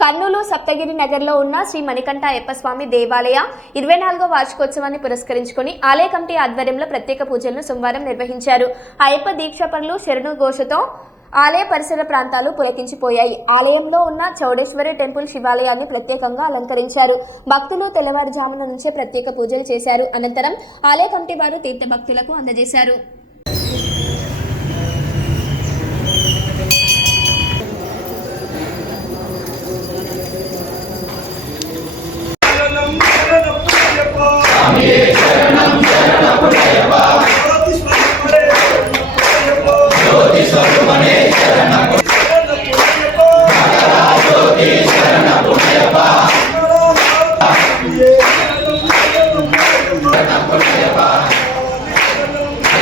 కర్నూలు సప్తగిరి నగర్లో ఉన్న శ్రీ మణికంఠ అయ్యప్పస్వామి దేవాలయ ఇరవై నాలుగో వార్షికోత్సవాన్ని పురస్కరించుకొని ఆలయ కమిటీ ఆధ్వర్యంలో ప్రత్యేక పూజలను సోమవారం నిర్వహించారు. అయ్యప్ప దీక్షపరులు శరణు ఘోషతో ఆలయ పరిసర ప్రాంతాలు పులకించిపోయాయి. ఆలయంలో ఉన్న చౌడేశ్వరి టెంపుల్ శివాలయాన్ని ప్రత్యేకంగా అలంకరించారు. భక్తులు తెల్లవారుజామున నుంచే ప్రత్యేక పూజలు చేశారు. అనంతరం ఆలయ కమిటీ వారు తీర్థ భక్తులకు అందజేశారు.